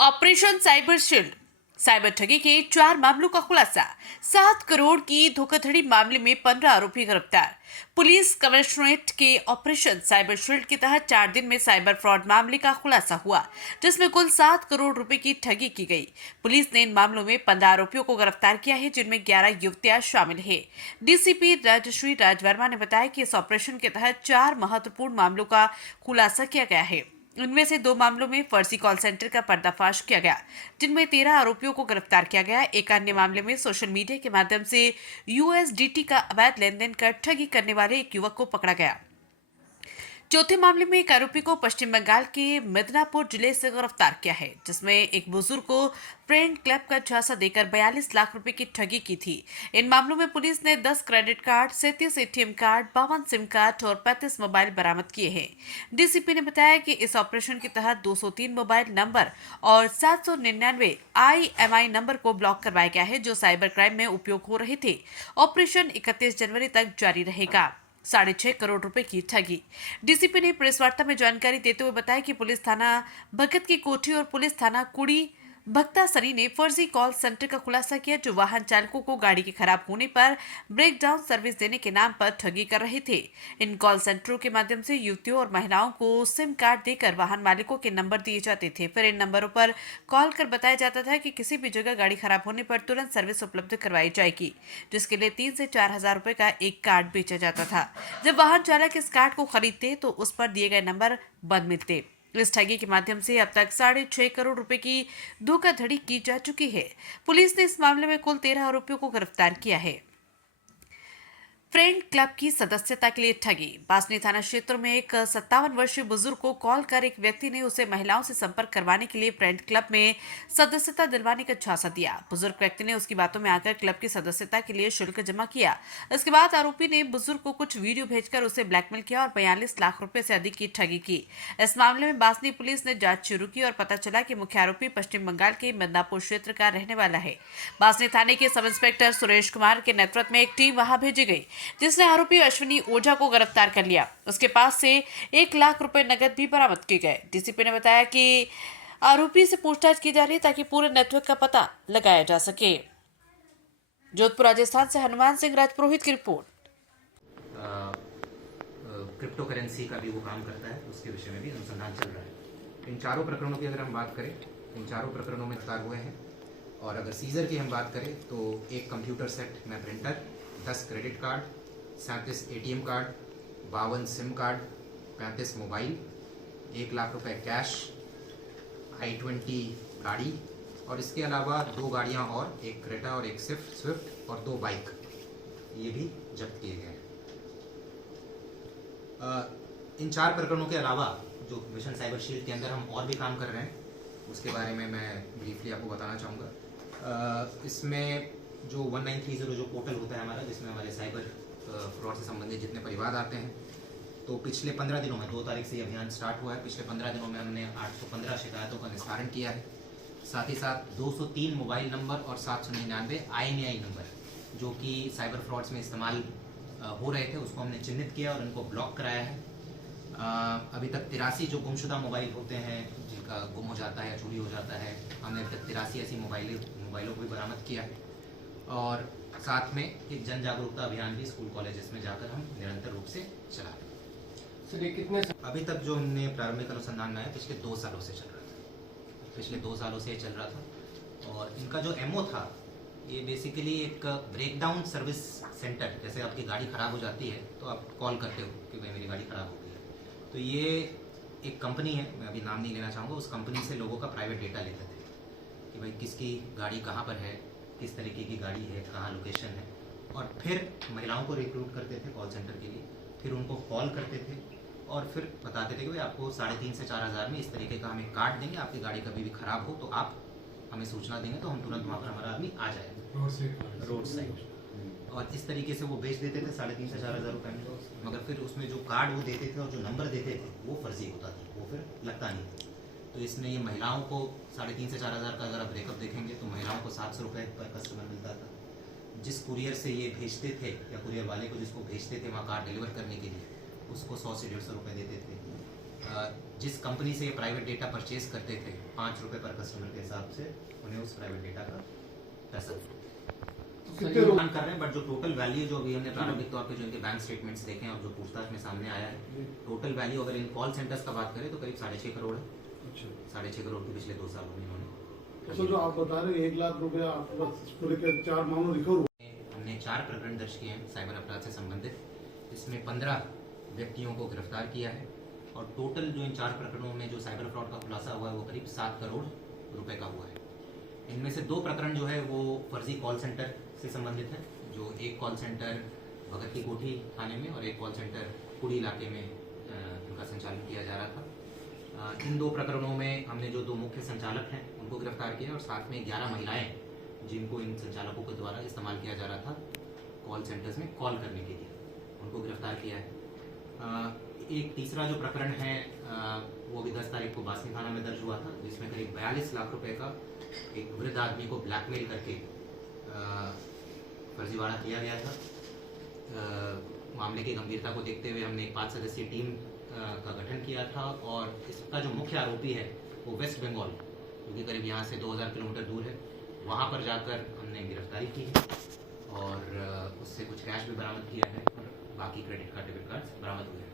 Operation cyber shield, cyber ठगी के 4 मामलों का खुलासा। 7 करोड़ की धोखाधड़ी मामले में 15 आरोपी गिरफ्तार। पुलिस कमिश्नरेट के ऑपरेशन साइबर शील्ड के तहत 4 दिन में साइबर फ्रॉड मामले का खुलासा हुआ, जिसमें कुल 7 करोड़ रुपए की ठगी की गई। पुलिस ने इन मामलों में 15 आरोपियों को गिरफ्तार किया है, जिनमें 11 युवतियां शामिल है। डीसीपी राजश्री राज वर्मा ने बताया कि इस ऑपरेशन के तहत 4 महत्वपूर्ण मामलों का खुलासा किया गया है। इनमें से 2 मामलों में फर्जी कॉल सेंटर का पर्दाफाश किया गया, जिनमें 13 आरोपियों को गिरफ्तार किया गया। एक अन्य मामले में सोशल मीडिया के माध्यम से यूएसडीटी का अवैध लेनदेन कर ठगी करने वाले एक युवक को पकड़ा गया। चौथे मामले में एक आरोपी को पश्चिम बंगाल के मिदनापुर जिले से गिरफ्तार किया है, जिसमें एक बुजुर्ग को फ्रेंड क्लब का झांसा देकर 42 लाख रुपए की ठगी की थी। इन मामलों में पुलिस ने 10 credit card, 37 ATM card, 52 SIM card और 35 मोबाइल बरामद किए हैं। डीसीपी ने बताया कि इस ऑपरेशन के तहत 203 मोबाइल नंबर और 799 IMI नंबर को ब्लॉक करवाया गया है, जो साइबर क्राइम में उपयोग हो रहे थे। ऑपरेशन 31 जनवरी तक जारी रहेगा। 6.5 करोड़ रुपए की ठगी। डीसीपी ने प्रेस वार्ता में जानकारी देते हुए बताया कि पुलिस थाना भगत की कोठी और पुलिस थाना कुड़ी भक्ता सरी ने फर्जी कॉल सेंटर का खुलासा किया, जो वाहन चालकों को गाड़ी के खराब होने पर ब्रेकडाउन सर्विस देने के नाम पर ठगी कर रहे थे। इन कॉल सेंटरों के माध्यम से युवतियों और महिलाओं को सिम कार्ड देकर वाहन मालिकों के नंबर दिए जाते थे। फिर इन नंबरों पर कॉल कर बताया जाता था कि किसी भी जगह गाड़ी खराब होने पर तुरंत सर्विस उपलब्ध करवाई जाएगी, जिसके लिए 3 से 4 हजार रुपए का एक कार्ड बेचा जाता था। जब वाहन चालक इस कार्ड को खरीदते तो उस पर दिए गए नंबर बंद मिलते। इस ठगी के माध्यम से अब तक 6.5 करोड़ रुपए की धोखाधड़ी की जा चुकी है। पुलिस ने इस मामले में कुल 13 आरोपियों को गिरफ्तार किया है। फ्रेंड क्लब की सदस्यता के लिए ठगी। बासनी थाना क्षेत्र में एक 57 वर्षीय बुजुर्ग को कॉल कर एक व्यक्ति ने उसे महिलाओं से संपर्क करवाने के लिए फ्रेंड क्लब में सदस्यता दिलवाने का झांसा दिया। बुजुर्ग व्यक्ति ने उसकी बातों में आकर क्लब की सदस्यता के लिए शुल्क जमा किया। इसके बाद आरोपी ने बुजुर्ग को कुछ वीडियो भेजकर उसे ब्लैकमेल किया और 42 लाख रुपए से अधिक की ठगी की। इस मामले में बासनी पुलिस ने जांच शुरू की और पता चला कि मुख्य आरोपी पश्चिम बंगाल के मिदनापुर क्षेत्र का रहने वाला है। बासनी थाने के सब इंस्पेक्टर सुरेश कुमार के नेतृत्व में एक टीम वहां भेजी गई, जिसने आरोपी अश्विनी ओझा को गिरफ्तार कर लिया। उसके पास से 1 लाख रुपए नकद भी बरामद किए गए। डीसीपी ने बताया कि आरोपी से पूछताछ की जा रही है ताकि पूरे नेटवर्क का पता लगाया जा सके। जोधपुर राजस्थान से हनुमान सिंह राजपुरोहित की रिपोर्ट। क्रिप्टो करेंसी का भी वो काम करता है, उसके विषय में भी अनुसंधान चल रहा है। इन चारों प्रकरणों की अगर हम बात करें, इन चारों प्रकरणों में गिरफ्तार हुए हैं। और अगर सीजर की हम बात करें तो एक कंप्यूटर सेट में printer, 10 credit card, 37 ATM card, 52 SIM card, 35 mobile, 1 lakh रुपए कैश, i20 गाड़ी और इसके अलावा 2 गाड़ियां और एक क्रेटा और एक स्विफ्ट और 2 बाइक, ये भी जब्त किए गए हैं। इन 4 प्रकरणों के अलावा जो मिशन साइबर शील्ड के अंदर हम और भी काम कर रहे हैं, उसके बारे में मैं ब्रीफली आपको बताना चाहूँगा। इसमें जो 1930 जो पोर्टल होता है हमारा, जिसमें हमारे साइबर फ्रॉड से संबंधित जितने परिवाद आते हैं, तो पिछले 15 दिनों में 2 तारीख से ये अभियान स्टार्ट हुआ है। पिछले 15 दिनों में हमने 815 शिकायतों का निस्तारण किया है। साथ ही साथ 203 मोबाइल नंबर और 799 IMEI नंबर जो कि साइबर फ्रॉड्स में इस्तेमाल हो रहे थे, उसको हमने चिन्हित किया और उनको ब्लॉक कराया है। अभी तक 83 जो गुमशुदा मोबाइल होते हैं, जिनका गुम हो जाता है या चोरी हो जाता है, हमने अभी तक 83 ऐसी मोबाइलों को भी बरामद किया है। और साथ में एक जन जागरूकता अभियान भी स्कूल कॉलेजेस में जाकर हम निरंतर रूप से चला रहे हैं। सर, ये कितने अभी तक जो हमने प्रारंभिक अनुसंधान में है, पिछले 2 सालों से चल रहा था। पिछले 2 सालों से चल रहा था और इनका जो एमओ था, ये बेसिकली एक ब्रेकडाउन सर्विस सेंटर, जैसे आपकी गाड़ी खराब हो जाती है तो आप कॉल करते हो कि भाई मेरी गाड़ी खराब हो गई है, तो ये एक कंपनी है, मैं अभी नाम नहीं लेना चाहूँगा, उस कंपनी से लोगों का प्राइवेट डेटा लेते थे कि भाई किसकी गाड़ी कहाँ पर है, किस तरीके की गाड़ी है, कहाँ लोकेशन है, और फिर महिलाओं को रिक्रूट करते थे कॉल सेंटर के लिए। फिर उनको कॉल करते थे और फिर बताते थे कि भाई आपको 3.5 से 4 हज़ार में इस तरीके का हमें कार्ड देंगे, आपकी गाड़ी कभी भी खराब हो तो आप हमें सूचना देंगे तो हम तुरंत वहाँ पर हमारा आदमी आ जाएगा रोड साइड। और इस तरीके से वो बेच देते थे 3.5 से 4 हज़ार रुपये में। मगर फिर उसमें जो कार्ड वो देते थे और जो नंबर देते थे वो फर्जी होता था, वो फिर लगता नहीं था। तो इसमें ये महिलाओं को 3.5 से 4 हज़ार का अगर आप ब्रेकअप देखेंगे तो महिलाओं को 700 रुपये पर कस्टमर मिलता था। जिस कुरियर से ये भेजते थे या कुरियर वाले को जिसको भेजते थे वहाँ कार्ड डिलीवर करने के लिए, उसको 100 से 150 रुपये देते थे। जिस कंपनी से ये प्राइवेट डेटा परचेज करते थे 5 रुपये पर कस्टमर के हिसाब से उन्हें उस प्राइवेट डेटा का पैसा कितने लोग कर रहे हैं। बट जो टोटल वैल्यू जो अभी हमने प्रारंभिक तौर पे जो इनके बैंक स्टेटमेंट्स देखे हैं और जो पूछताछ में सामने आया है, टोटल वैल्यू अगर इन कॉल सेंटर्स का बात करें तो करीब 6.5 करोड़ है। अच्छा 6.5 करोड़ की पिछले 2 सालों में इन्होंने। तो सर जो आप बता रहे हैं 1 लाख रुपया बस पूरे के 4 मामले रिकवर हुए। हमने 4 प्रकरण दर्ज किए हैं साइबर अपराध से संबंधित। इसमें 15 व्यक्तियों को गिरफ्तार किया है और टोटल जो इन 4 प्रकरणों में जो साइबर फ्रॉड का खुलासा हुआ है वो करीब 7 करोड़ रुपए का हुआ है। इनमें से 2 प्रकरण जो है वो फर्जी कॉल सेंटर से संबंधित है। जो एक कॉल सेंटर भगत की कोठी थाने में और एक कॉल सेंटर कुड़ी इलाके में इनका संचालन किया जा रहा था। इन 2 प्रकरणों में हमने जो 2 मुख्य संचालक हैं उनको गिरफ्तार किया और साथ में 11 महिलाएं जिनको इन संचालकों के द्वारा इस्तेमाल किया जा रहा था कॉल सेंटर्स में कॉल करने के लिए, उनको गिरफ्तार किया है। एक तीसरा जो प्रकरण है वो भी 10 तारीख को बासनी थाना में दर्ज हुआ था, जिसमें करीब 42 लाख रुपए का एक वृद्ध आदमी को ब्लैकमेल करके फर्जीवाड़ा किया गया था। मामले की गंभीरता को देखते हुए हमने एक 5 सदस्यीय टीम का गठन किया था और इसका जो मुख्य आरोपी है वो वेस्ट बंगाल, जो कि करीब यहाँ से 2000 किलोमीटर दूर है, वहाँ पर जाकर हमने गिरफ्तारी की है और उससे कुछ कैश भी बरामद किया है और बाकी क्रेडिट कार्ड डेबिट कार्ड बरामद हुए हैं।